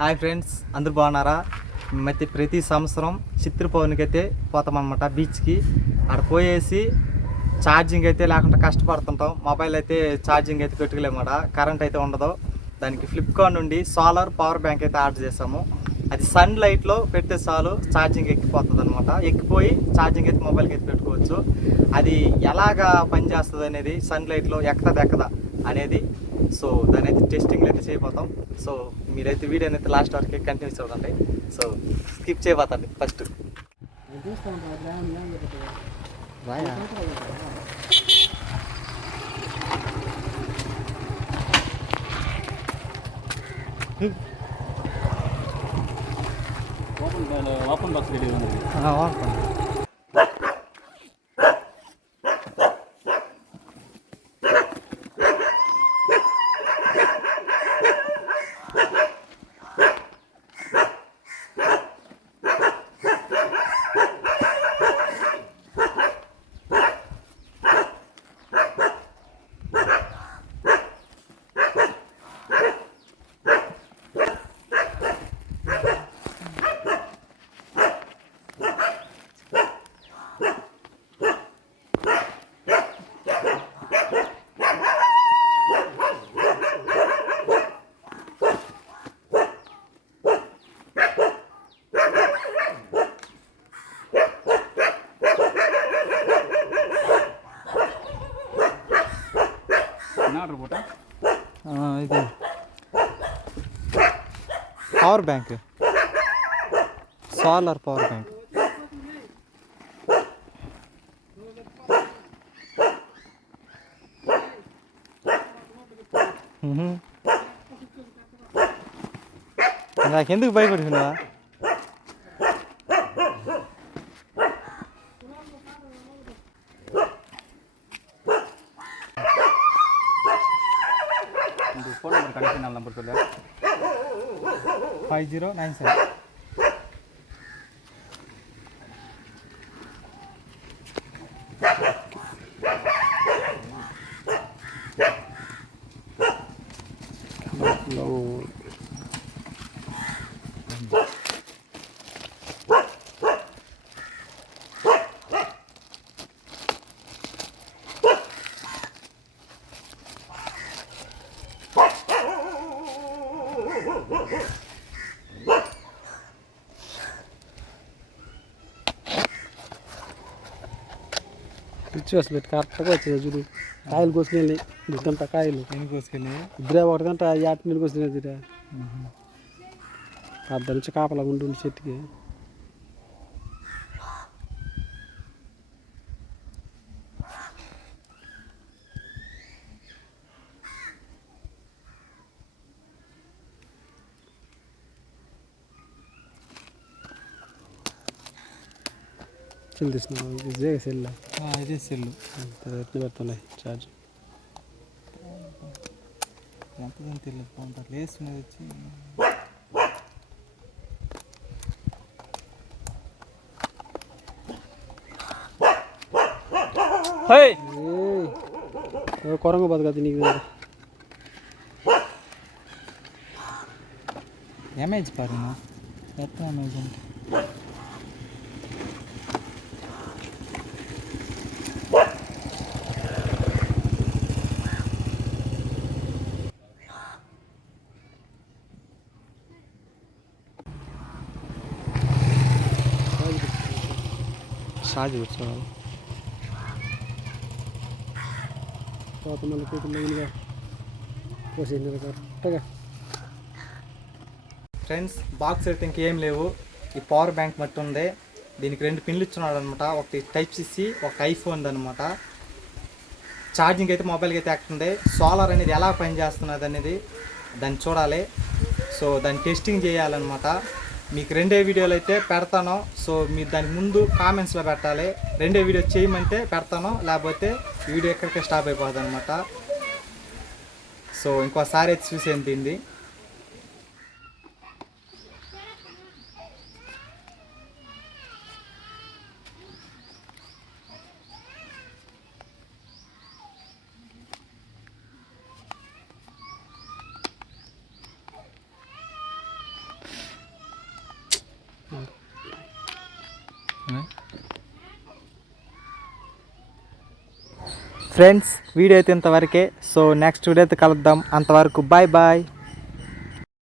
Hi friends, అందరూ బాగున్నారా? మేమైతే ప్రతి సంవత్సరం చిత్ర పౌర్ణమికి అయితే పోతామన్నమాట బీచ్కి. అక్కడ పోయేసి ఛార్జింగ్ అయితే లేకుండా కష్టపడుతుంటాం. మొబైల్ అయితే ఛార్జింగ్ అయితే పెట్టుకోలేమాట, కరెంట్ అయితే ఉండదు. దానికి ఫ్లిప్కార్ట్ నుండి సోలార్ పవర్ బ్యాంక్ అయితే ఆర్డర్ చేసాము. అది సన్ లైట్లో పెడితే చాలు ఛార్జింగ్ ఎక్కిపోతుంది అనమాట. ఎక్కిపోయి ఛార్జింగ్ అయితే మొబైల్కి అయితే పెట్టుకోవచ్చు. అది ఎలాగా పనిచేస్తుంది అనేది, సన్ లైట్లో ఎక్కదా అనేది, సో దాని అయితే టెస్టింగ్లు అయితే చేయబోతాం. సో మీరైతే వీడియోని అయితే లాస్ట్ వరకు కంటిన్యూ చూడండి. సో స్కిప్ చేయబోతండి. ఫస్ట్ రాయా ఓపెన్ బాక్స్ రెడీ ఉంది. ఇది power bank, solar power bank. నాకెందుకు భయపడుతున్నావా? ఫోన్ నెంబర్ కనెక్షన్ నెంబర్ చూడ 5097. పిచ్చి పెట్టి కరెక్ట్గా వచ్చేది చూడు. కాయలు కోసుకెళ్ళి దుద్దంట కాయలు ఎన్ని కోసుకెళ్ళి ఇద్దరే ఒకటి గంట యాట నీళ్ళు కోసుకునేది. అర్ధ నుంచి కాపలా ఉండి చెట్టుకి చిల్లు తీసినావు. ఇదే సెల్, ఇదే సెల్లు. ఎట్లా పెడుతున్నాయి ఛార్జ్? ఎంత తెలియదు. బాగుంటుంది లేస్ మీద వచ్చి కొరంగ బతకదు నీకు. ఎమేజ్ పారు ఎట్లా ఎమేజ్ అంటే షాజీ కూర్చోవాలి. మళ్ళీ కూతురుగా పోసింది కరెక్ట్గా. ఫ్రెండ్స్, బాక్స్ అయితే ఇంకేం లేవు. ఈ పవర్ బ్యాంక్ మట్టి ఉంది. దీనికి 2 పిన్లు ఇచ్చున్నాడు అనమాట. ఒకటి టైప్ సిసి, ఒక ఐఫోన్ అనమాట. ఛార్జింగ్ అయితే మొబైల్కి అయితే ఎక్కుతుంది. సోలార్ అనేది ఎలా పనిచేస్తున్నది అనేది దాన్ని చూడాలి. సో దాన్ని టెస్టింగ్ చేయాలన్నమాట. మీకు 2 వీడియోలు అయితే పెడతాను. సో మీరు దానికి ముందు కామెంట్స్లో పెట్టాలి. 2 వీడియో చేయమంటే పెడతాను, లేకపోతే వీడియో ఎక్కడికే స్టాప్ అయిపోతుంది అనమాట. సో ఇంకోసారి అయితే చూసేది దీన్ని. ఫ్రెండ్స్ వీడియో అయితే ఇంతవరకే. సో నెక్స్ట్ వీడియో అయితే కలుద్దాం. అంతవరకు బాయ్ బాయ్.